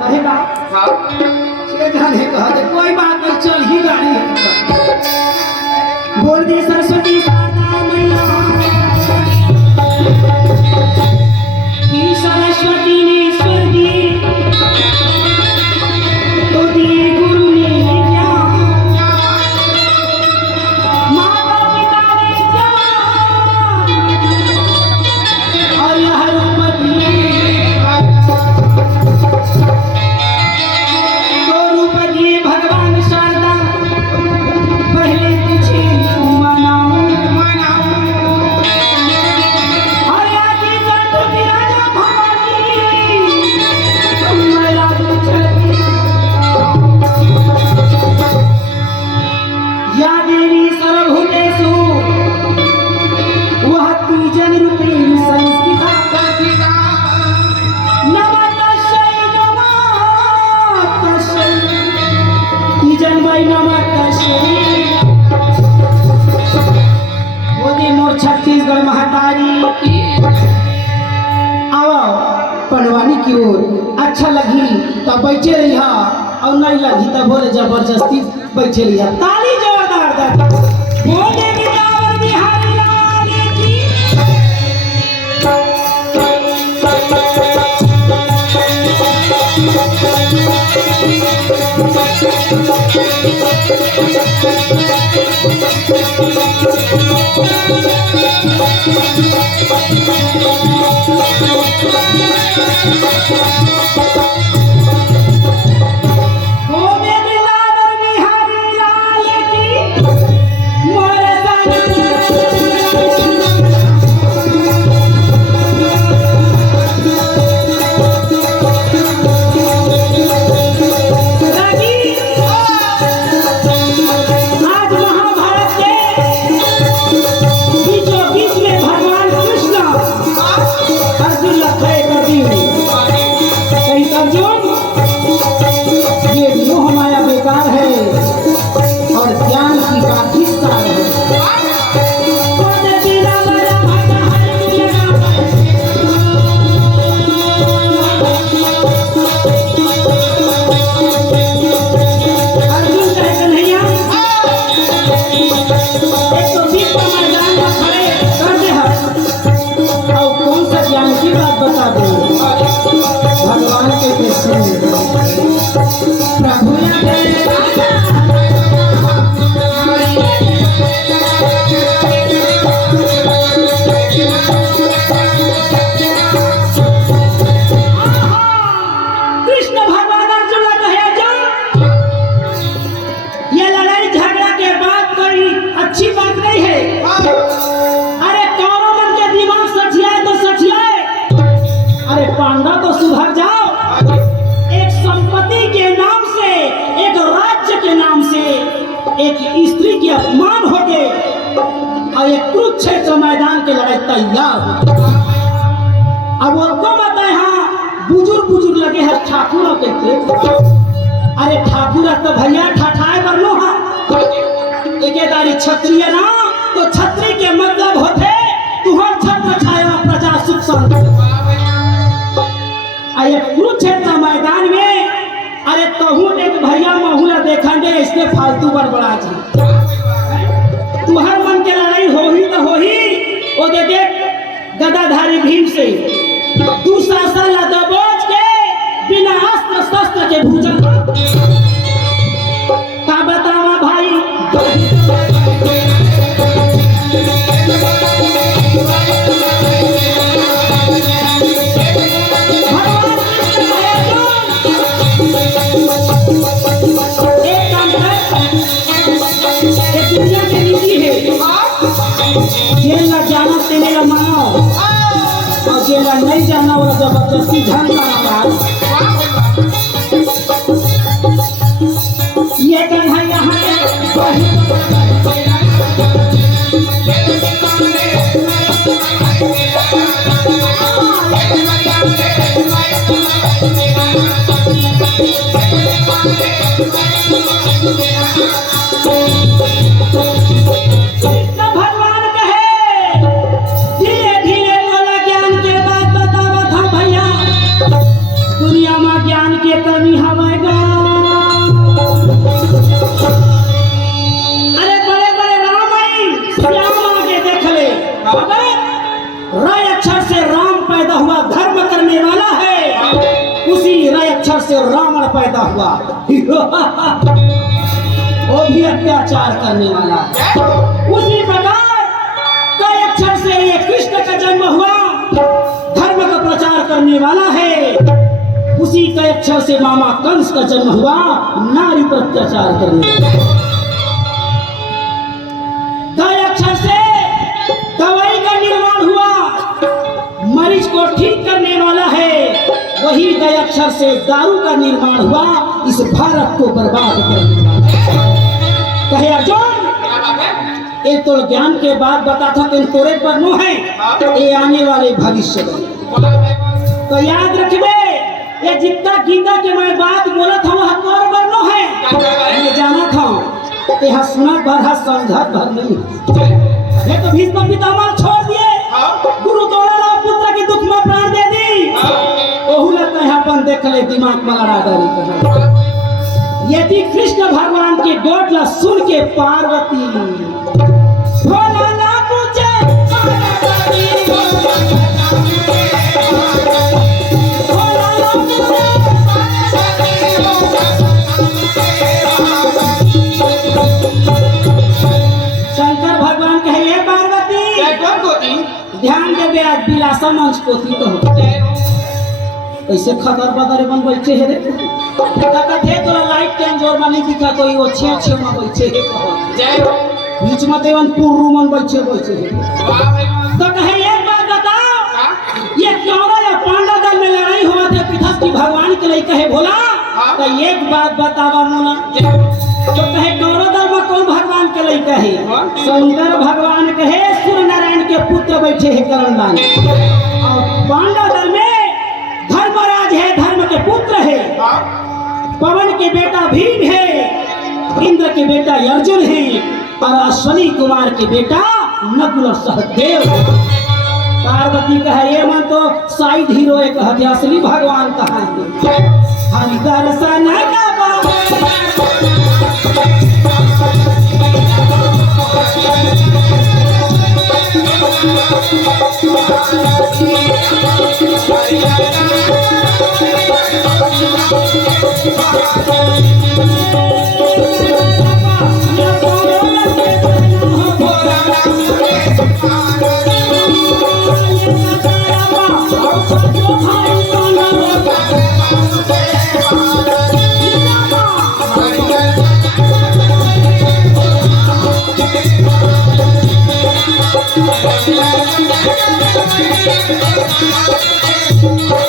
कहेगा हाँ से जाने कहा दे कोई बात नहीं चल ही गाड़ी बोल दे सरस्वती शारदा मैया की सरस्वती ने स्वर दिए तो दिए गुरु ने ज्ञान माता पिता ने ज्ञान और यह रूप दिए भगवान शारदा पहले तुझे मनाऊं और आदि कंठ विराजा भवानी मेरा या देवी सर्वभूतेषु वह तीजन रूपेण संस्कृता नमस्तस्यै तीजन भाई नमस्तस्यै बोले मोर छत्तीसगढ़ महातारी आओ पढ़वानी की ओर अच्छा लगी तो बैठे रही और नहीं लगी तो बोले जबरदस्ती बैठे रही ताली जोरदार देता बोले बिलावर बिहारी लाल की बोले बिलावर बिहारी लाल की मोर आज महाभारत के बीचों बीच में भगवान कृष्ण अर्जुन लड़ाई करती हुई कहीं अर्जुन ये मोह माया बेकार है और ज्ञान की बात सार है अर्जुन कहे कन्हैया एक तो बीच का मैदान में खड़े कर दे और कौन सा ज्ञान की बात बता दे भगवान के कृष्ण प्रभु कृष्ण भगवान अर्जुन को कहे अर्जुन ये लड़ाई झगड़ा के बाद कोई अच्छी बात नहीं है अरे कौरव मन के दिमाग सठियाए तो सठियाए अरे पांडा तो सुधर जाओ एक संपत्ति के नाम से एक राज्य के नाम से एक स्त्री की अपमान हो गए और एक कुरुक्षेत्र मैदान के लड़ाई तैयार हो अब वो को बताए हाँ बुजुर्ग लगे हैं ठाकुर के अरे ठाकुर तो भैया ठाठाए कर लो हाँ एकेदारी क्षत्रिय ना तो छत्री के मतलब होते तुहर छत्र छाया प्रजा सुख शांति अरे कुरुक्षेत्र मैदान में अरे कहूँ एक भैया महुला देखेंगे इसके फालतू बड़बड़ा जी तुहर मन के लड़ाई हो ही तो हो ही वो दे देख गदाधारी भीम से तू शासन दबोच के बिना अस्त्र शस्त्र के भूजन का बतावा भाई एक काम कर ये दुनिया की नीति है जेल न जाना तेने का मानो और जेल नहीं जाना वाला जबरदस्ती झन का ये कन्हैया भगवान कहे धीरे धीरे बोला ज्ञान के बाद बतावा था भैया से रावण पैदा हुआ। वो भी अत्याचार करने वाला। उसी प्रकार कई अक्षर से ये कृष्ण का जन्म हुआ, धर्म का प्रचार करने वाला है। उसी कई अक्षर से मामा कंस का जन्म हुआ, नारी पर अत्याचार करने वाला। कई अक्षर से दवाई का निर्माण हुआ, मरीज को ठीक करने वाला है। वही कई अक्षर से दारू का निर्माण हुआ, इस भारत को बर्बाद करने वाला है। कहे अर्जुन, ये तो ज्ञान के बाद बता था कि तोरे पर नो है, ये आने वाले भविष्य में। तो याद रखबे, ये जितना गीता के मैं बात बोला था वह तोर पर नो है। मैं जाना था ये सुना भर है, समझा भर नहीं। ये तो भीष्म पितामह छोड़ दिए, गुरु द्रोणाला पुत्र के दुख में प्राण दे दी। ओहू लगता है अपन देख ले, दिमाग में लड़ा डाली। यदि कृष्ण भगवान के गोटला सुन के पार्वती भोला ना पूछे, शंकर भगवान कहे ये पार्वती ध्यान देवे, आज बिलासा मंच पोती तो ऐसे खबर बदर बन बैठे है रे। थे तो लाइट के जोर में नहीं दिखा, कोई वो छे में बैठे है, बीच में देवन पुरु में बैठे है। तो कहे एक बात बताओ, ये कौरव या पांडव दल में लड़ाई हुआ था पृथ्वी की भगवान के लिए, कहे भोला तो एक बात बतावा मोला। तो कहे कौरव दल में कौन भगवान के लिए, कहे शंकर भगवान, कहे सूर्य नारायण के पुत्र बैठे है करणदान। और पांडव दल में धर्मराज है, धर्म के पुत्र है। पवन के बेटा भीम है, इंद्र के बेटा अर्जुन है, और अश्वनी कुमार के बेटा नकुल और सहदेव। पार्वती का है ये मन तो साइड हीरो एक है, असली भगवान कहाँ है। हम दर्शन Thank you.